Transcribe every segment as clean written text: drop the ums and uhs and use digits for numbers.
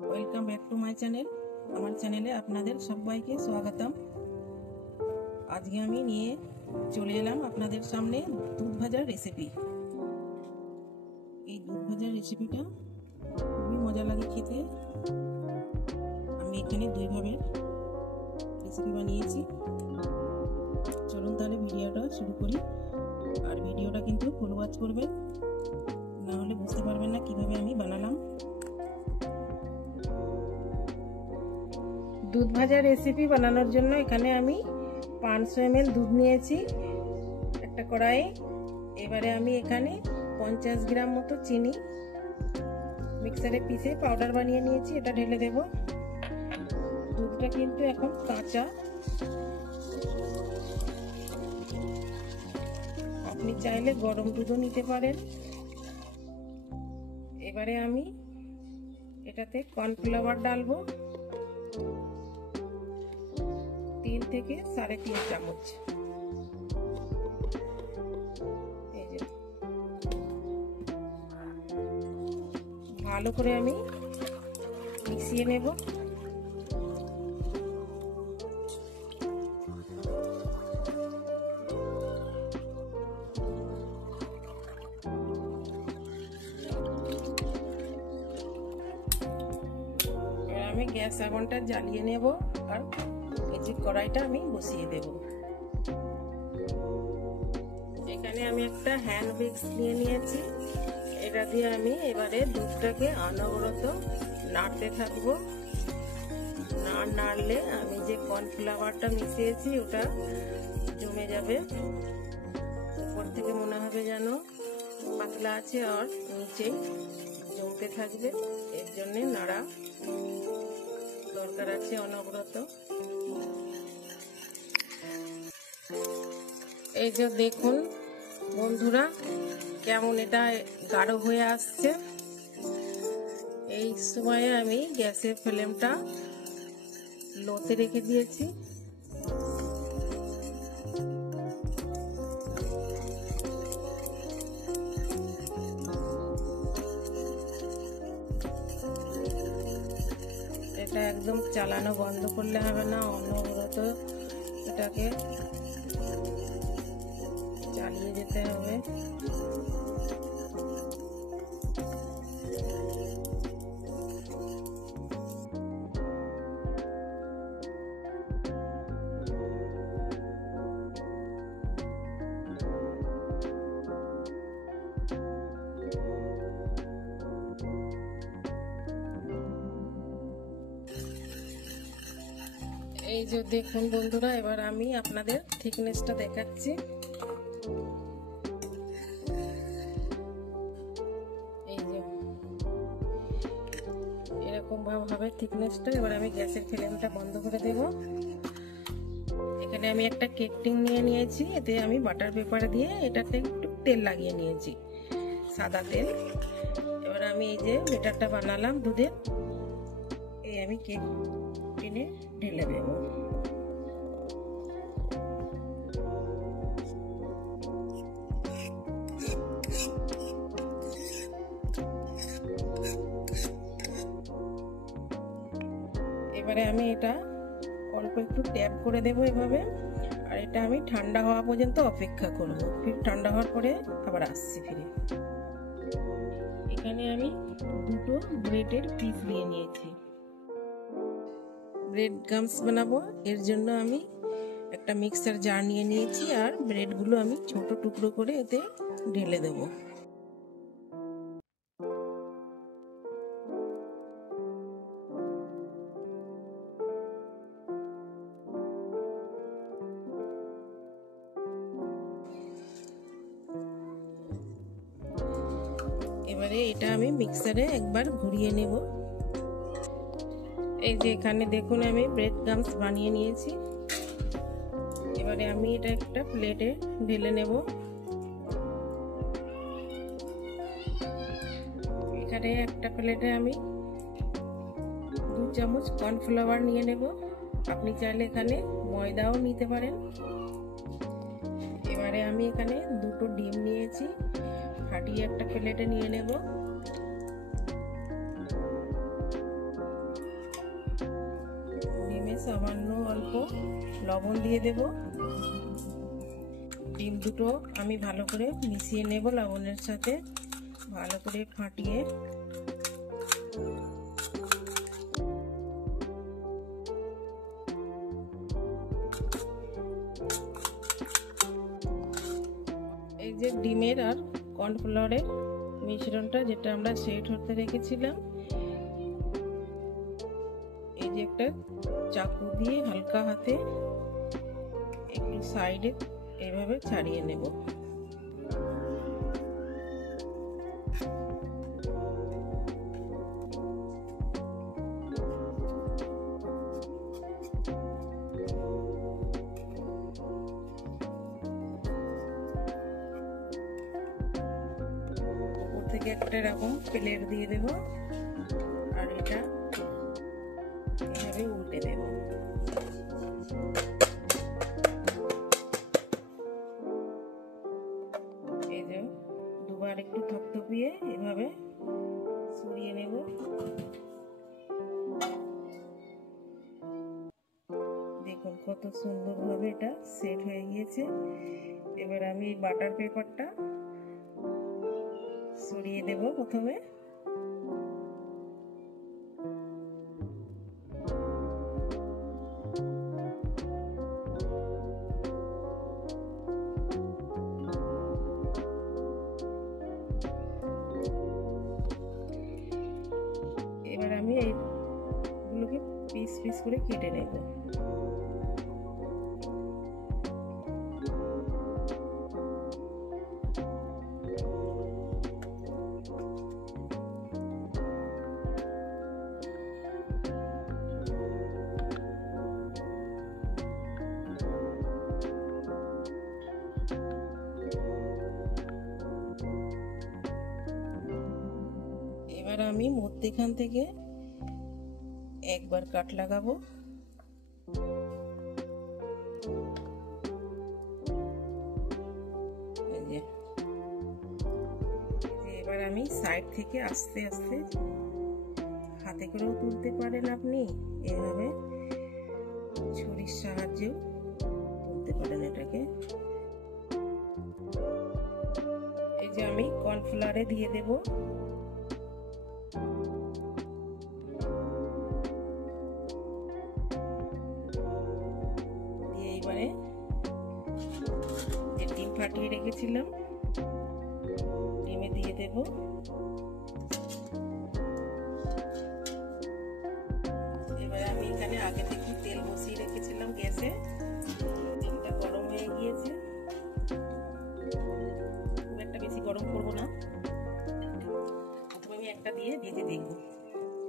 Welcome back to my channel. আমার চ্যানেলে আপনাদের সবাইকে স্বাগতম। আজকে আমি নিয়ে চলে এলাম আপনাদের সামনে দুধ ভাজার রেসিপি। এই দুধ ভাজার রেসিপিটা খুবই মজা লাগে খেতে। আমি এখানে দুইভাবে রেসিপি বানিয়েছি। চলুন তাহলে ভিডিওটা শুরু করি। আর ভিডিওটা কিন্তু ফুল ওয়াচ করবেন, না হলে বুঝতে পারবেন না কিভাবে আমি বানালাম। দুধ ভাজা রেসিপি বানানোর জন্য এখানে আমি 500 ml দুধ নিয়েছি একটা কড়াইয়ে। এবারে আমি এখানে 50 গ্রাম মতো চিনি মিক্সারে পিষে পাউডার বানিয়ে নিয়েছি, এটা ঢেলে দেব। দুধটা কিন্তু এখন কাঁচা, আপনি চাইলে গরম দুধও নিতে পারেন। এবারে আমি এটাতে কর্নফ্লাওয়ার ডালবো 3 থেকে 3.5 চামচ। এই যে ভালো করে আমি মিশিয়ে নেব। আমি গ্যাস আগুনটা জ্বালিয়ে নেব আর এই যে কড়াইটা আমি বসিয়ে দেব। এখানে আমি একটা হ্যান্ড উইক্স নিয়ে নিয়েছি, এটা দিয়ে আমি এবারে দুধটাকে অনবরত নাড়তে থাকবো। না নাড়লে আমি যে কর্নফ্লাওয়ারটা মিশিয়েছি ওটা জমে যাবে। উপর থেকে মনে হবে যেন পাতলা আছে আর নিচে জমতে থাকবে, এর জন্যে নাড়া দরকার আছে অনবরত। এই যে দেখুন বন্ধুরা কেমন এটা গাঢ় হয়ে আসছে। এই সময়ে আমি গ্যাসের ফ্লেমটা লোতে রেখে দিয়েছি। এটা একদম চালানো বন্ধ করলে হবে না, অনবরত এটাকে চালিয়ে যেতে হবে। এই যে দেখুন বন্ধুরা, এবার আমি আপনাদের থিকনেসটা দেখাচ্ছি। এই যে এরকম ভাবে থিকনেসটা। এবার আমি গ্যাসের ফ্লেমটা বন্ধ করে দেব। এখানে আমি একটা কেক টিন নিয়ে নিয়েছি, এতে আমি বাটার পেপার দিয়ে এটাতে একটু তেল লাগিয়ে নিয়েছি, সাদা তেল। এবার আমি এই যে ব্যাটারটা বানালাম দুধের, এই আমি কেক টিনে ঢেলে দেব। এবারে আমি এটা অল্প একটু ট্যাপ করে দেবো এভাবে, আর এটা আমি ঠান্ডা হওয়া পর্যন্ত অপেক্ষা করব। ফির ঠান্ডা হওয়ার পরে আবার আসছি ফিরে। এখানে আমি দুটো ব্রেডের পিস নিয়ে নিয়েছি, ব্রেড গামস বানাবো। এর জন্য আমি একটা মিক্সার জার নিয়ে নিয়েছি, আর ব্রেডগুলো আমি ছোট টুকরো করে এতে ঢেলে দেবো। এবারে এটা আমি মিক্সারে একবার ঘুরিয়ে নেব। এই যে এখানে দেখুন আমি ব্রেড গামস বানিয়ে নিয়েছি। এবারে আমি এটা একটা প্লেটে ঢেলে নেব। এখানে একটা প্লেটে আমি 2 চামচ কর্নফ্লাওয়ার নিয়ে নেব, আপনি চাইলে এখানে ময়দাও নিতে পারেন। এবারে আমি এখানে 2টো ডিম নিয়েছি, ফাটিয়ে একটা প্লেটে নিয়ে নেব। সামান্য অল্প লবণ দিয়ে দেব। ডিম দুটো আমি ভালো করে মিশিয়ে নেব লবণের সাথে, ভালো করে ফাটিয়ে। এই যে ডিমের আর কর্নফ্লাওয়ারের মিশ্রণটা যেটা আমরা সেট হতে রেখেছিলাম, এই যে একটা চাকু দিয়ে হালকা হাতে একটু সাইডে এইভাবে ছাড়িয়ে নেব। উপর থেকে একটা এরকম প্লেট দিয়ে দেব, আর এটা এভাবে উল্টে দেব। এই যে দুবার একটু থপথপিয়ে এভাবে ছড়িয়ে নেব। দেখুন কত সুন্দরভাবে এটা সেট হয়ে গিয়েছে। এবার আমি বাটার পেপারটা ছড়িয়ে দেব প্রথমে। এবার আমি এইগুলোকে পিস পিস করে কেটে নেব। এবার আমি মধ্যখান থেকে একবার কাট লাগাবো। এবার আমি সাইড থেকে আস্তে আস্তে হাতে করেও তুলতে পারেন আপনি, এভাবে ছুরির সাহায্যেও তুলতে পারেন এটাকে। এই যে আমি কর্নফ্লাওয়ারে দিয়ে দেব। এবারে যে ডিম ফাটিয়ে রেখেছিলাম ডিমে দিয়ে দেব। এবারে আমি এখানে আগে থেকে তেল বসিয়ে রেখেছিলাম গ্যাসে, তেলটা গরম হয়ে গিয়েছে। খুব একটা বেশি গরম করবো না, প্রথমে আমি একটা দিয়ে ভেজে দেখবো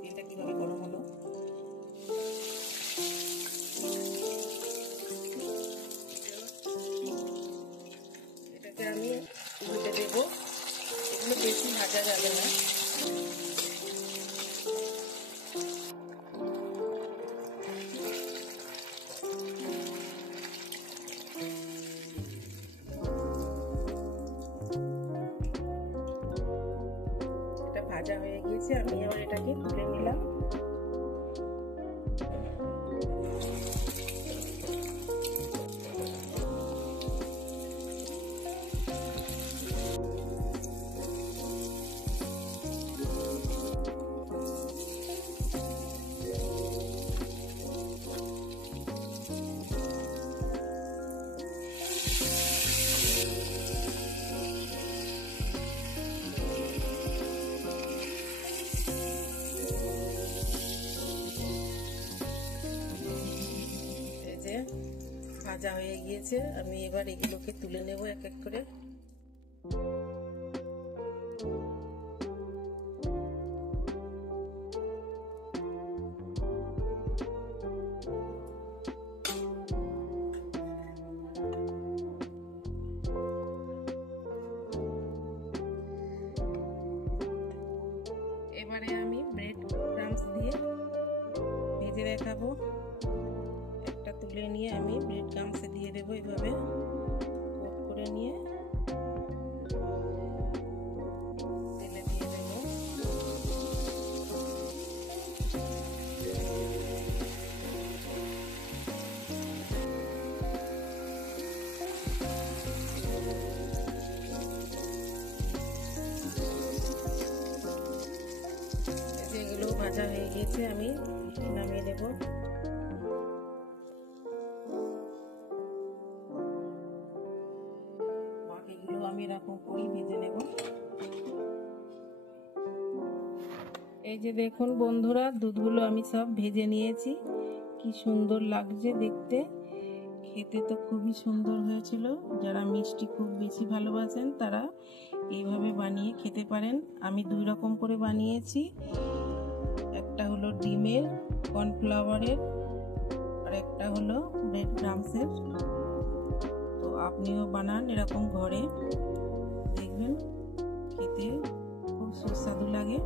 তেলটা কিভাবে গরম হলো। আমি উল্টে দেবো, এগুলো বেশি ভাজা যাবে না। এটা ভাজা হয়ে গিয়েছে, আমি এবার এটাকে তুলে নিলাম। ভাজা হয়ে গিয়েছে, আমি এবার এগুলোকে তুলে নেব এক এক করে। এবারে আমি ব্রেড ক্রাম্বস দিয়ে ভেজে দেখাবো। একটা তুলে নিয়ে আমি ব্রেড ক্রাম্বসে দিয়ে দেবো, এভাবে কোট করে নিয়ে তেলে দিয়ে দেবো। ভাজা হয়ে গেছে, আমি নামিয়ে দেব। বাকিগুলো আমি এরকম করেই ভেজে নেব। এই যে দেখুন বন্ধুরা, দুধগুলো আমি সব ভেজে নিয়েছি। কি সুন্দর লাগছে দেখতে, খেতে তো খুবই সুন্দর হয়েছিল। যারা মিষ্টি খুব বেশি ভালোবাসেন তারা এইভাবে বানিয়ে খেতে পারেন। আমি 2 রকম করে বানিয়েছি, একটা হলো ডিমের, কর্নফ্লাওয়ারের, আর একটা হলো ব্রেড ক্রামসের। তো আপনিও বানান এরকম ঘরে, দেখবেন খেতে খুব সুস্বাদু লাগে।